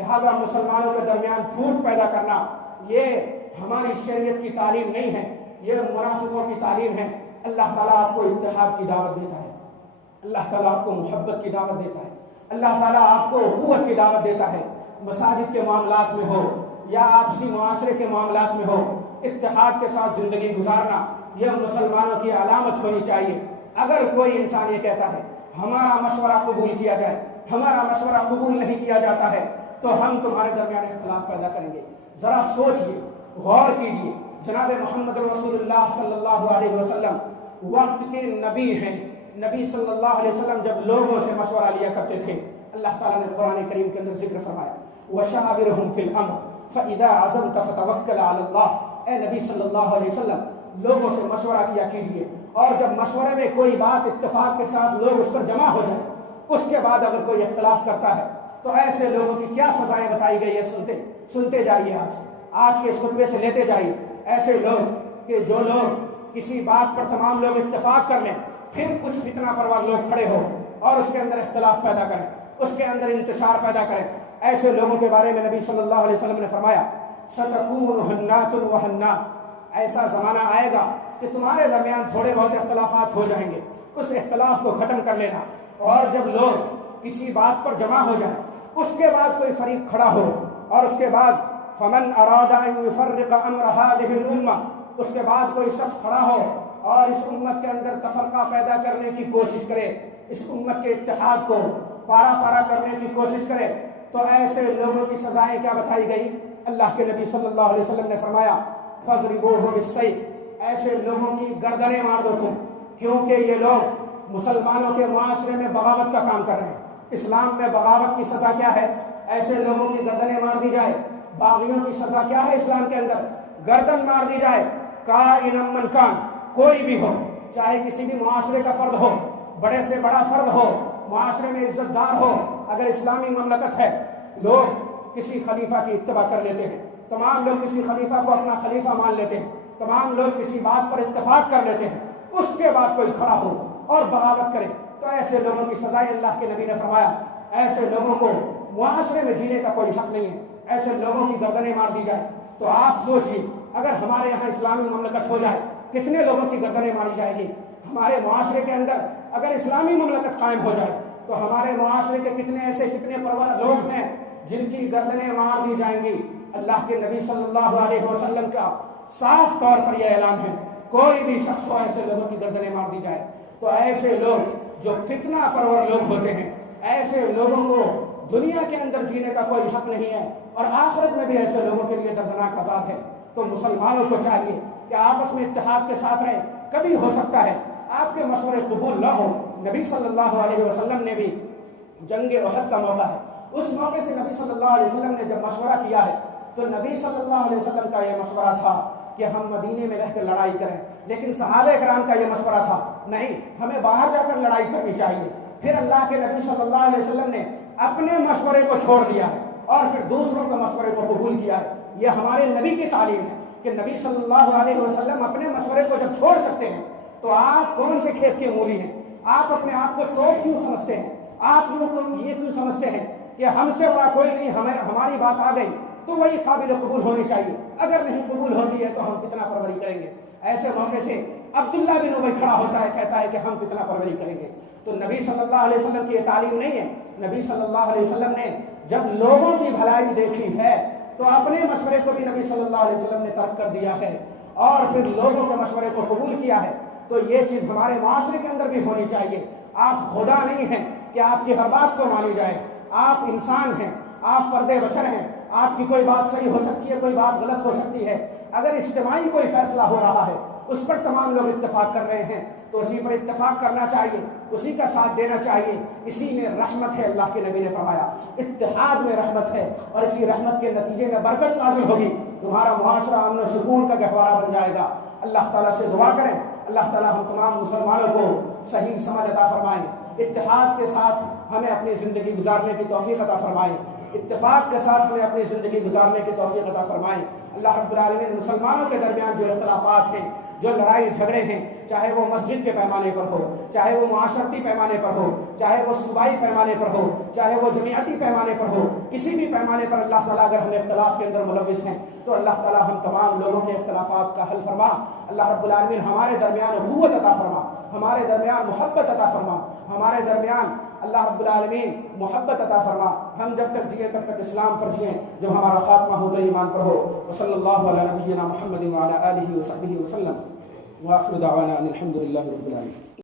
لہذا مسلمانوں کے درمیان پھوٹ پیدا کرنا یہ ہماری شریعت کی تعلیم نہیں ہے، یہ منافقوں کی تعلیم ہے۔ اللہ تعالیٰ آپ کو اتحاد کی دعوت دیتا ہے، اللہ تعالیٰ آپ کو محبت کی دعوت دیتا ہے، اللہ تعالیٰ آپ کو اخوت کی دعوت دیتا ہے۔ مساجد کے معاملات میں ہو یا آپسی معاشرے کے معاملات میں ہو، اتحاد کے ساتھ زندگی گزارنا یہ مسلمانوں کی علامت ہونی چاہیے۔ اگر کوئی انسان یہ کہتا ہے ہمارا مشورہ قبول کیا جائے، ہمارا مشورہ قبول نہیں کیا جاتا ہے، تو ہم تمہارے درمیان اختلاف پیدا کریں گے۔ ذرا سوچئے، غور کیجئے، جناب محمد رسول اللہ صلی اللہ علیہ وسلم وقت کے نبی ہیں۔ نبی صلی اللہ علیہ وسلم جب لوگوں سے مشورہ لیا کرتے تھے، اللہ تعالیٰ نے قرآن کریم کے اندر ذکر فرمایا وَشَاوِرْهُمْ فِي الْأَمْرِ فَإِذَا عَزَمْتَ فَتَوَكَّلْ عَلَى اللَّهِ۔ اے نبی صلی اللہ علیہ وسلم لوگوں سے مشورہ کیا کیجئے، اور جب مشورے میں کوئی بات اتفاق کے ساتھ لوگ اس پر جمع ہو جائیں، اس کے بعد اگر کوئی اختلاف کرتا ہے تو ایسے لوگوں کی کیا سزائیں بتائی گئی ہے سنتے جائیے۔ آج کے اس خطبے سے لیتے جائیے۔ ایسے لوگ کہ جو لوگ کسی بات پر تمام لوگ اتفاق کر لیں، پھر کچھ فتنہ پرور لوگ کھڑے ہو اور اس کے اندر اختلاف پیدا کریں، اس کے اندر انتشار پیدا کریں، ایسے لوگوں کے بارے میں نبی صلی اللہ علیہ وسلم نے فرمایا سَتَكُونُ حَنَّاتٌ وَحَنَّاتٌ۔ ایسا زمانہ آئے گا کہ تمہارے درمیان تھوڑے بہت اختلافات ہو جائیں گے، اس اختلاف کو ختم کر لینا، اور جب لوگ کسی بات پر جمع ہو جائیں، اس کے بعد کوئی فریق کھڑا ہو، اور اس کے بعد فَمَنْ أَرَادَ أَنْ يُفَرِّقَ أَمْرَ هَذِهِ الْأُمَّةِ، اس کے بعد کوئی شخص کھڑا ہو اور اس امت کے اندر تفرقہ پیدا کرنے کی کوشش کرے، اس امت کے اتحاد کو پارا پارا کرنے کی کوشش کرے، تو ایسے لوگوں کی سزائیں کیا بتائی گئی؟ اللہ کے نبی صلی اللہ علیہ وسلم نے فرمایا فَضْرِبُوهُ بِالسَّيْفِ، ایسے لوگوں کی گردنیں مار دو تم، کیونکہ یہ لوگ مسلمانوں کے معاشرے میں بغاوت کا کام کر رہے ہیں۔ اسلام میں بغاوت کی سزا کیا ہے؟ ایسے لوگوں کی گردنیں مار دی جائے۔ باغیوں کی سزا کیا ہے اسلام کے اندر؟ گردن مار دی جائے۔ کائن من کان، کوئی بھی ہو، چاہے کسی بھی معاشرے کا فرد ہو، بڑے سے بڑا فرد ہو، معاشرے میں عزت دار ہو، اگر اسلامی مملکت ہے، لوگ کسی خلیفہ کی اتباع کر لیتے ہیں، تمام لوگ کسی خلیفہ کو اپنا خلیفہ مان لیتے ہیں، تمام لوگ کسی بات پر اتفاق کر لیتے ہیں، اس کے بعد کوئی کھڑا ہو اور بغاوت کرے، تو ایسے لوگوں کی سزائیں اللہ کے نبی نے فرمایا ایسے لوگوں کو معاشرے میں جینے کا کوئی حق نہیں ہے، ایسے لوگوں کی گردنیں مار دی جائے۔ تو آپ سوچیے اگر ہمارے یہاں اسلامی مملکت ہو جائے کتنے لوگوں کی گردنیں ماری جائے گی؟ ہمارے معاشرے کے اندر اگر اسلامی مملکت قائم ہو جائے تو ہمارے معاشرے کے کتنے ایسے فتنے پرور لوگ ہیں جن کی گردنیں مار دی جائیں گی۔ اللہ کے نبی صلی اللہ علیہ وسلم کا صاف طور پر یہ اعلان ہے کوئی بھی شخص کو ایسے لوگوں کی گردنیں مار دی جائے تو ایسے لوگ جو فتنہ پرور لوگ ہوتے ہیں، ایسے لوگوں کو دنیا کے اندر جینے کا کوئی حق نہیں ہے، اور آخرت میں بھی ایسے لوگوں کے لیے دردناک عذاب ہے۔ تو مسلمانوں کو چاہیے کہ آپس میں اتحاد کے ساتھ رہیں۔ کبھی ہو سکتا ہے آپ کے مشورے قبول نہ ہو، نبی صلی اللہ علیہ وسلم نے بھی جنگ احد کا موقع ہے، اس موقع سے نبی صلی اللہ علیہ وسلم نے جب مشورہ کیا ہے تو نبی صلی اللہ علیہ وسلم کا یہ مشورہ تھا کہ ہم مدینے میں رہ کر لڑائی کریں، لیکن صحابہ کرام کا یہ مشورہ تھا نہیں، ہمیں باہر جا کر لڑائی کرنی چاہیے۔ پھر اللہ کے نبی صلی اللہ علیہ وسلم نے اپنے مشورے کو چھوڑ دیا ہے اور پھر دوسروں کے مشورے کو قبول کیا ہے۔ یہ ہمارے نبی کی تعلیم ہے کہ نبی صلی اللہ علیہ وسلم اپنے مشورے کو جب چھوڑ سکتے ہیں تو آپ کون سے کھیت کے مولی ہیں؟ آپ اپنے آپ کو تو کیوں سمجھتے ہیں؟ آپ یہ کیوں سمجھتے ہیں کہ ہم سے بڑا کوئی نہیں، ہماری بات آ گئی تو وہی قابل قبول ہونی چاہیے، اگر نہیں قبول ہوتی ہے تو ہم فتنہ پروری کریں گے۔ ایسے موقع سے عبداللہ بن ابی کھڑا ہوتا ہے، کہتا ہے کہ ہم فتنہ پروری کریں گے۔ تو نبی صلی اللہ علیہ وسلم کی یہ تعلیم نہیں ہے۔ نبی صلی اللہ علیہ وسلم نے جب لوگوں کی بھلائی دیکھی ہے تو اپنے مشورے کو بھی نبی صلی اللہ علیہ وسلم نے ترک کر دیا ہے اور پھر لوگوں کے مشورے کو قبول کیا ہے۔ تو یہ چیز ہمارے معاشرے کے اندر بھی ہونی چاہیے۔ آپ خدا نہیں ہیں کہ آپ کی ہر بات کو مانی جائے، آپ انسان ہیں، آپ فرد بشر ہیں، آپ کی کوئی بات صحیح ہو سکتی ہے، کوئی بات غلط ہو سکتی ہے۔ اگر اجتماعی کوئی فیصلہ ہو رہا ہے اس پر تمام لوگ اتفاق کر رہے ہیں تو اسی پر اتفاق کرنا چاہیے، اسی کا ساتھ دینا چاہیے۔ اسی میں رحمت ہے، اللہ کے نبی نے فرمایا اتحاد میں رحمت ہے، اور اسی رحمت کے نتیجے میں برکت نازل ہوگی، تمہارا معاشرہ امن و سکون کا گہوارہ بن جائے گا۔ اللہ تعالیٰ سے دعا کریں اللہ تعالیٰ ہم تمام مسلمانوں کو صحیح سمجھ عطا فرمائیں، اتحاد کے ساتھ ہمیں اپنی زندگی گزارنے کی توفیق عطا فرمائیں، اتفاق کے ساتھ ہمیں اپنی زندگی گزارنے کی توفیق عطا فرمائیں۔ اللہ رب العالمین مسلمانوں کے درمیان جو اختلافات ہیں جو لڑائی جھگڑے ہیں، چاہے وہ مسجد کے پیمانے پر ہو، چاہے وہ معاشرتی پیمانے پر ہو، چاہے وہ صوبائی پیمانے پر ہو، چاہے وہ جمعیتی پیمانے پر ہو، کسی بھی پیمانے پر اللہ تعالیٰ اگر ہم اختلاف کے اندر ملوث ہیں تو اللہ تعالیٰ ہم تمام لوگوں کے اختلافات کا حل فرما۔ اللہ رب العالمین ہمارے درمیان اخوت عطا فرما، ہمارے درمیان محبت عطا فرما، ہمارے درمیان اللہ رب العالمین محبت عطا فرما۔ ہم جب تک جیے تب تک اسلام پر جئیں، جب ہمارا خاتمہ ہو تو ایمان پر ہو۔ وصلی اللہ علی نبینا محمد وعلی آلہ وصحبہ وسلم، وآخر دعوانا ان الحمد للہ رب العالمین۔